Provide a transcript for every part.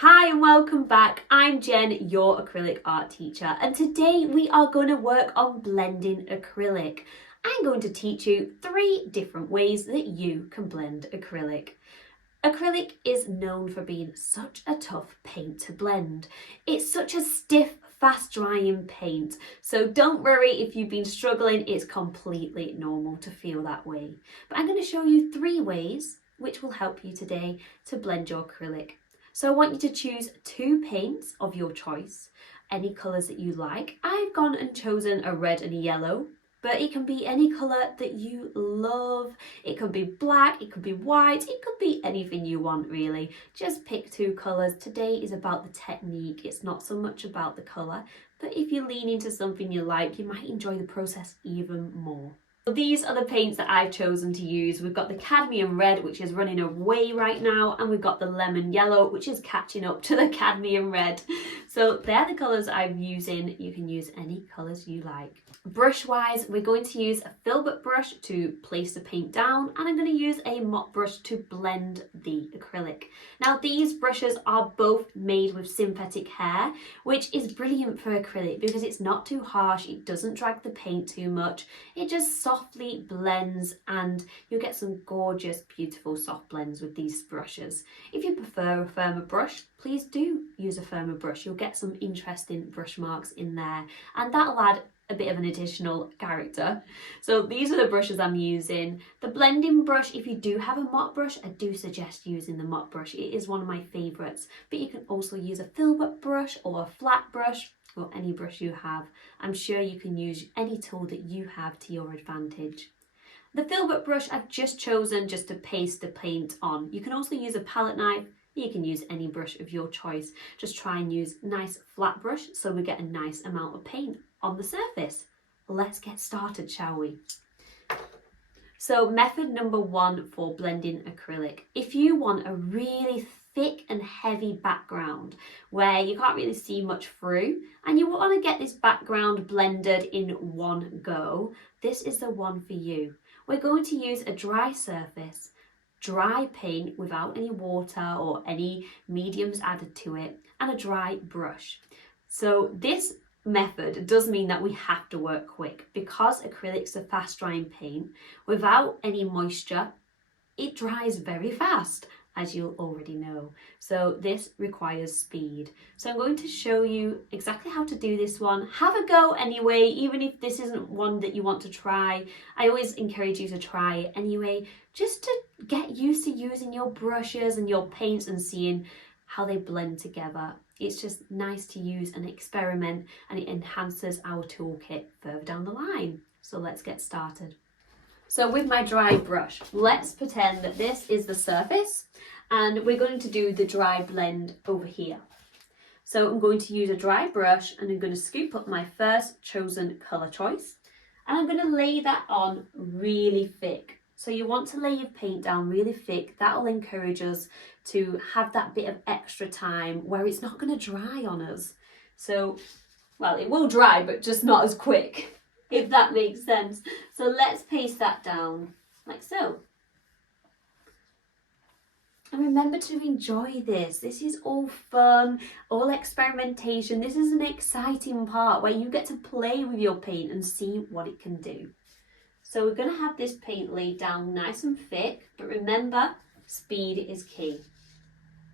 Hi and welcome back. I'm Jen, your acrylic art teacher, and today we are going to work on blending acrylic. I'm going to teach you 3 different ways that you can blend acrylic. Acrylic is known for being such a tough paint to blend. It's such a stiff, fast drying paint, so don't worry if you've been struggling, it's completely normal to feel that way. But I'm going to show you 3 ways which will help you today to blend your acrylic. So I want you to choose 2 paints of your choice, any colours that you like. I've gone and chosen a red and a yellow, but it can be any colour that you love. It could be black, it could be white, it could be anything you want really. Just pick 2 colours. Today is about the technique, it's not so much about the colour, but if you lean into something you like, you might enjoy the process even more. These are the paints that I've chosen to use. We've got the cadmium red, which is running away right now, and we've got the lemon yellow, which is catching up to the cadmium red. So they're the colours I'm using. You can use any colours you like. Brush wise, we're going to use a filbert brush to place the paint down, and I'm going to use a mop brush to blend the acrylic. Now these brushes are both made with synthetic hair, which is brilliant for acrylic because it's not too harsh, it doesn't drag the paint too much, it just softly blends, and you'll get some gorgeous, beautiful soft blends with these brushes. If you prefer a firmer brush, please do use a firmer brush. You'll get some interesting brush marks in there, and that'll add a bit of an additional character. So these are the brushes I'm using. The blending brush, if you do have a mop brush, I do suggest using the mop brush. It is one of my favourites, but you can also use a filbert brush or a flat brush or any brush you have. I'm sure you can use any tool that you have to your advantage. The filbert brush I've just chosen just to paste the paint on. You can also use a palette knife. You can use any brush of your choice. Just try and use a nice flat brush so we get a nice amount of paint on the surface. Let's get started, shall we? So method number 1 for blending acrylic. If you want a really thick and heavy background where you can't really see much through and you want to get this background blended in one go, this is the one for you. We're going to use a dry surface, dry paint without any water or any mediums added to it, and a dry brush. So this method does mean that we have to work quick because acrylic's a fast drying paint. Without any moisture, it dries very fast, as you'll already know. So this requires speed. So I'm going to show you exactly how to do this one. Have a go anyway, even if this isn't one that you want to try. I always encourage you to try it anyway, just to get used to using your brushes and your paints and seeing how they blend together. It's just nice to use and experiment, and it enhances our toolkit further down the line. So let's get started. So with my dry brush, let's pretend that this is the surface and we're going to do the dry blend over here. So I'm going to use a dry brush and I'm going to scoop up my first chosen colour choice and I'm going to lay that on really thick. So you want to lay your paint down really thick. That'll encourage us to have that bit of extra time where it's not going to dry on us. So, well, it will dry, but just not as quick, if that makes sense. So let's paste that down like so. And remember to enjoy this. This is all fun, all experimentation. This is an exciting part where you get to play with your paint and see what it can do. So we're going to have this paint laid down nice and thick, but remember, speed is key.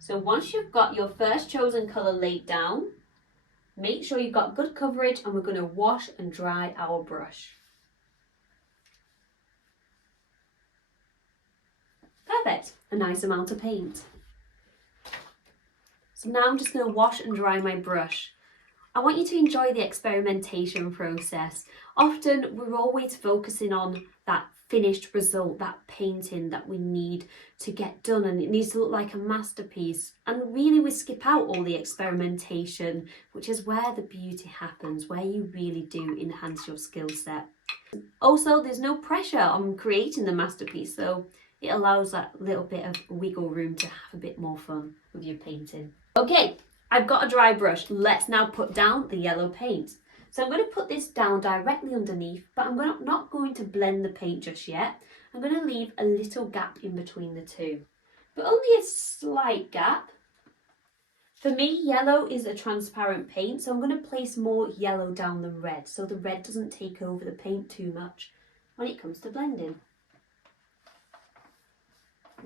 So once you've got your first chosen colour laid down, make sure you've got good coverage, and we're going to wash and dry our brush. Perfect, a nice amount of paint. So now I'm just going to wash and dry my brush. I want you to enjoy the experimentation process. Often we're always focusing on that finished result, that painting that we need to get done, and it needs to look like a masterpiece. And really we skip out all the experimentation, which is where the beauty happens, where you really do enhance your skill set. Also, there's no pressure on creating the masterpiece, so it allows that little bit of wiggle room to have a bit more fun with your painting. Okay, I've got a dry brush. Let's now put down the yellow paint. So I'm going to put this down directly underneath, but I'm not going to blend the paint just yet. I'm going to leave a little gap in between the two, but only a slight gap. For me, yellow is a transparent paint, so I'm going to place more yellow down than red, so the red doesn't take over the paint too much when it comes to blending.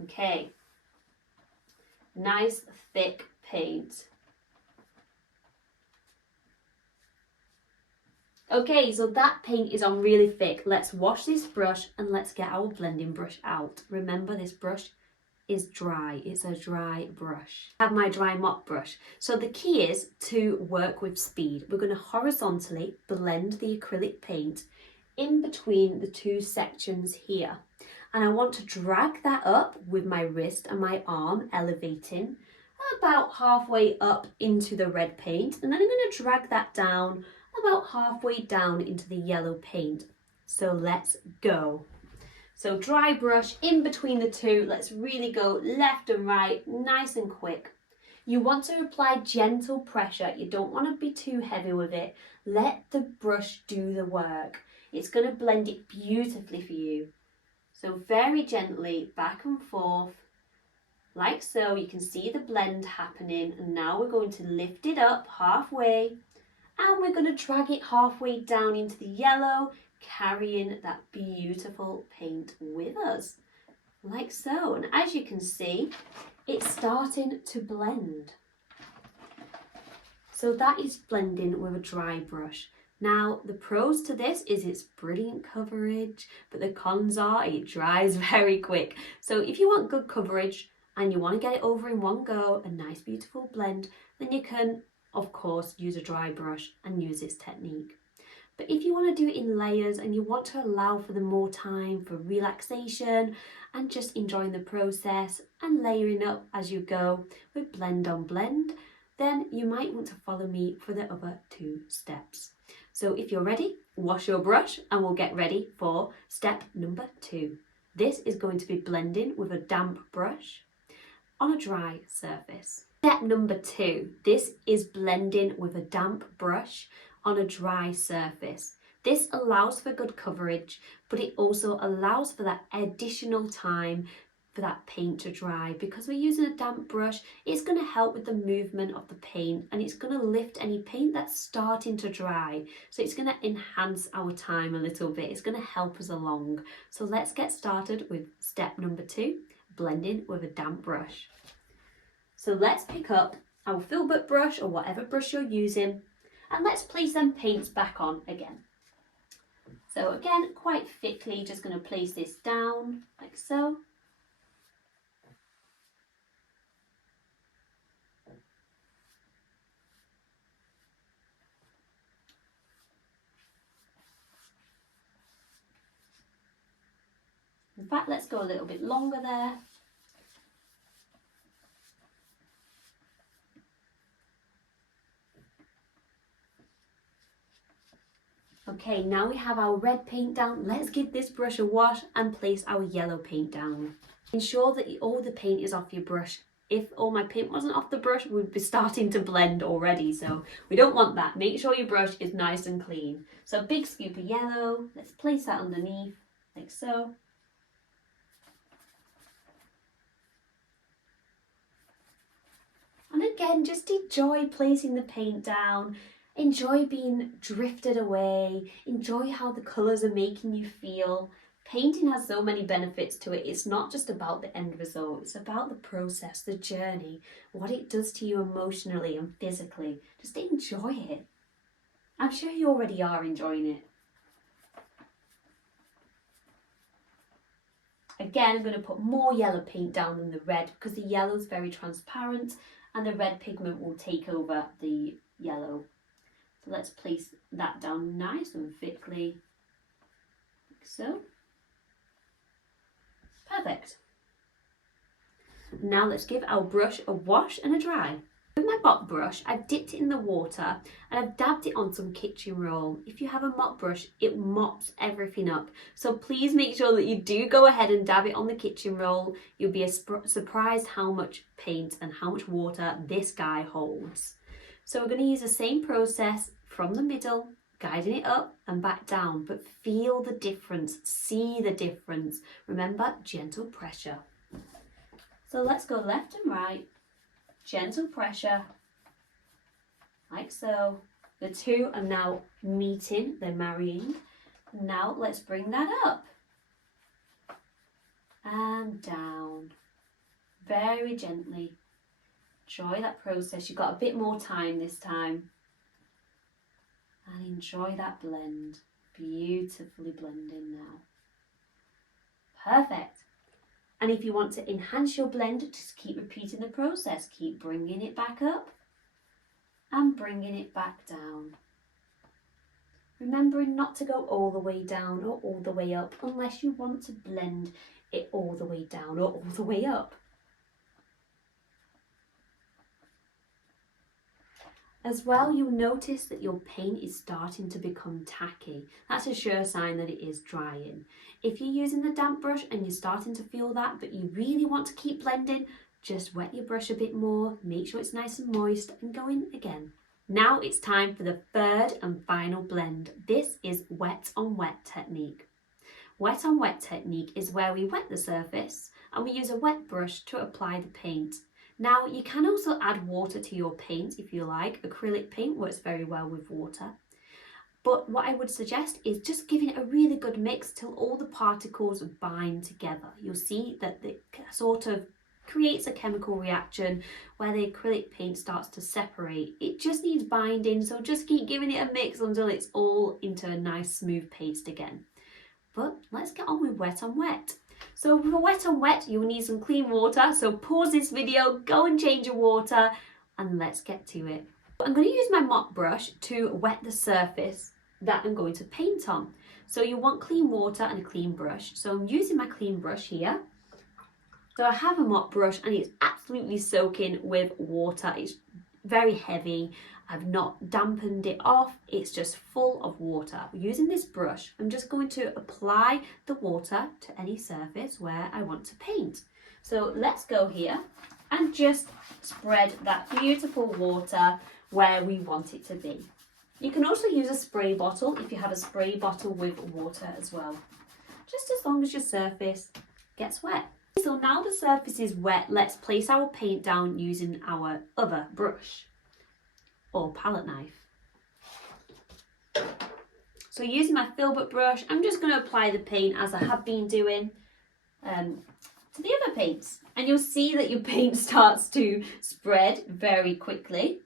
Okay, nice thick paint. Okay, so that paint is on really thick. Let's wash this brush and let's get our blending brush out. Remember, this brush is dry. It's a dry brush. I have my dry mop brush. So the key is to work with speed. We're going to horizontally blend the acrylic paint in between the two sections here. And I want to drag that up with my wrist and my arm elevating about halfway up into the red paint. And then I'm going to drag that down about halfway down into the yellow paint. So let's go. So dry brush in between the two. Let's really go left and right, nice and quick. You want to apply gentle pressure. You don't want to be too heavy with it. Let the brush do the work. It's going to blend it beautifully for you. So very gently back and forth, like so. You can see the blend happening. And now we're going to lift it up halfway. And we're going to drag it halfway down into the yellow, carrying that beautiful paint with us, like so. And as you can see, it's starting to blend. So that is blending with a dry brush. Now, the pros to this is it's brilliant coverage, but the cons are it dries very quick. So if you want good coverage and you want to get it over in one go, a nice beautiful blend, then you can of course use a dry brush and use this technique. But if you want to do it in layers and you want to allow for the more time for relaxation and just enjoying the process and layering up as you go with blend on blend, then you might want to follow me for the other two steps. So if you're ready, wash your brush and we'll get ready for step number 2. This is going to be blending with a damp brush on a dry surface. Step number 2, this is blending with a damp brush on a dry surface. This allows for good coverage, but it also allows for that additional time for that paint to dry. Because we're using a damp brush, it's going to help with the movement of the paint and it's going to lift any paint that's starting to dry. So it's going to enhance our time a little bit. It's going to help us along. So let's get started with step number 2, blending with a damp brush. So let's pick up our filbert brush or whatever brush you're using and let's place them paints back on again. So again, quite thickly, just going to place this down like so. In fact, let's go a little bit longer there. Okay, now we have our red paint down. Let's give this brush a wash and place our yellow paint down. Ensure that all the paint is off your brush. If all my paint wasn't off the brush, we'd be starting to blend already, so we don't want that. Make sure your brush is nice and clean. So a big scoop of yellow, let's place that underneath, like so. And again, just enjoy placing the paint down. Enjoy being drifted away. Enjoy how the colours are making you feel. Painting has so many benefits to it. It's not just about the end result. It's about the process, the journey, what it does to you emotionally and physically. Just enjoy it. I'm sure you already are enjoying it. Again, I'm going to put more yellow paint down than the red because the yellow is very transparent and the red pigment will take over the yellow. So let's place that down nice and thickly, like so. Perfect. Now let's give our brush a wash and a dry. With my mop brush, I've dipped it in the water and I've dabbed it on some kitchen roll. If you have a mop brush, it mops everything up. So please make sure that you do go ahead and dab it on the kitchen roll. You'll be surprised how much paint and how much water this guy holds. So we're going to use the same process from the middle, guiding it up and back down, but feel the difference, see the difference. Remember, gentle pressure. So let's go left and right, gentle pressure, like so. The two are now meeting, they're marrying. Now let's bring that up and down, very gently. Enjoy that process. You've got a bit more time this time. And enjoy that blend. Beautifully blending now. Perfect. And if you want to enhance your blend, just keep repeating the process. Keep bringing it back up and bringing it back down. Remembering not to go all the way down or all the way up unless you want to blend it all the way down or all the way up. As well, you'll notice that your paint is starting to become tacky. That's a sure sign that it is drying. If you're using the damp brush and you're starting to feel that, but you really want to keep blending, just wet your brush a bit more, make sure it's nice and moist, and go in again. Now it's time for the third and final blend. This is wet on wet technique. Wet on wet technique is where we wet the surface and we use a wet brush to apply the paint. Now you can also add water to your paint if you like. Acrylic paint works very well with water. But what I would suggest is just giving it a really good mix till all the particles bind together. You'll see that it sort of creates a chemical reaction where the acrylic paint starts to separate. It just needs binding, so just keep giving it a mix until it's all into a nice smooth paste again. But let's get on with wet on wet. So for wet on wet, you'll need some clean water. So pause this video, go and change your water, and let's get to it. I'm going to use my mop brush to wet the surface that I'm going to paint on. So you want clean water and a clean brush. So I'm using my clean brush here. So I have a mop brush and it's absolutely soaking with water. It's very heavy. I've not dampened it off. It's just full of water. Using this brush, I'm just going to apply the water to any surface where I want to paint. So let's go here and just spread that beautiful water where we want it to be. You can also use a spray bottle if you have a spray bottle with water as well, just as long as your surface gets wet. So now the surface is wet, let's place our paint down using our other brush or palette knife. So using my filbert brush, I'm just going to apply the paint as I have been doing to the other paints. And you'll see that your paint starts to spread very quickly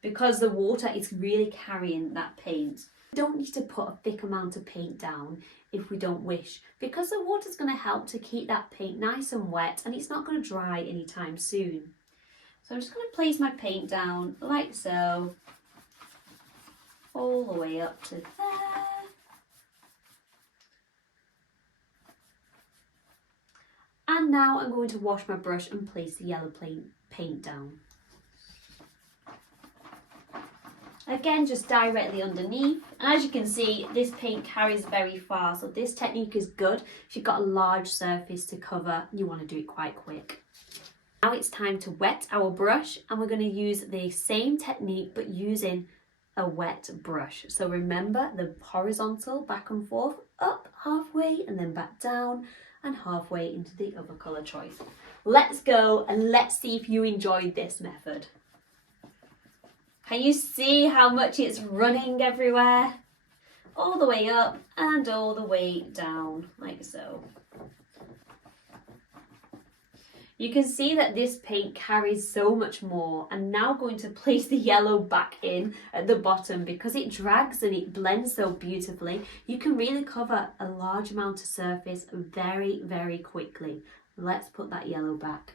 because the water is really carrying that paint. We don't need to put a thick amount of paint down if we don't wish, because the water is going to help to keep that paint nice and wet and it's not going to dry anytime soon. So I'm just going to place my paint down like so, all the way up to there. And now I'm going to wash my brush and place the yellow paint down. Again, just directly underneath. And as you can see, this paint carries very far, so this technique is good if you've got a large surface to cover, you want to do it quite quick. Now it's time to wet our brush, and we're going to use the same technique but using a wet brush. So remember the horizontal back and forth, up halfway and then back down and halfway into the other colour choice. Let's go and let's see if you enjoyed this method. Can you see how much it's running everywhere? All the way up and all the way down, like so. You can see that this paint carries so much more. I'm now going to place the yellow back in at the bottom because it drags and it blends so beautifully. You can really cover a large amount of surface very, very quickly. Let's put that yellow back.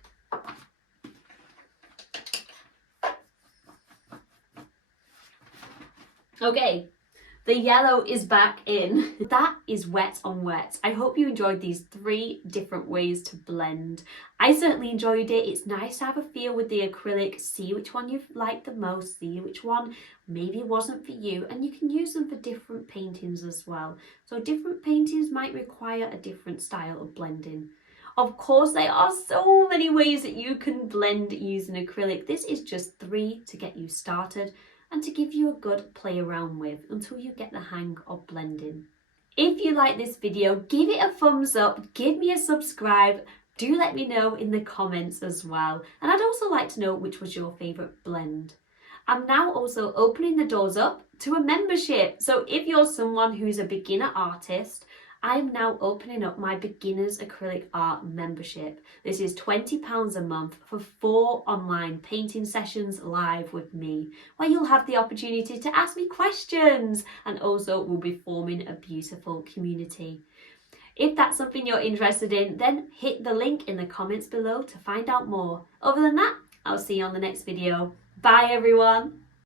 Okay, the yellow is back in. That is wet on wet. I hope you enjoyed these 3 different ways to blend. I certainly enjoyed it. It's nice to have a feel with the acrylic, see which one you've liked the most, see which one maybe wasn't for you, and you can use them for different paintings as well. So different paintings might require a different style of blending. Of course, there are so many ways that you can blend using acrylic. This is just 3 to get you started and to give you a good play around with until you get the hang of blending. If you like this video, give it a thumbs up, give me a subscribe, do let me know in the comments as well. And I'd also like to know which was your favourite blend. I'm now also opening the doors up to a membership. So if you're someone who's a beginner artist, I'm now opening up my beginners acrylic art membership. This is £20 a month for 4 online painting sessions live with me, where you'll have the opportunity to ask me questions, and also we'll be forming a beautiful community. If that's something you're interested in, then hit the link in the comments below to find out more. Other than that, I'll see you on the next video. Bye everyone.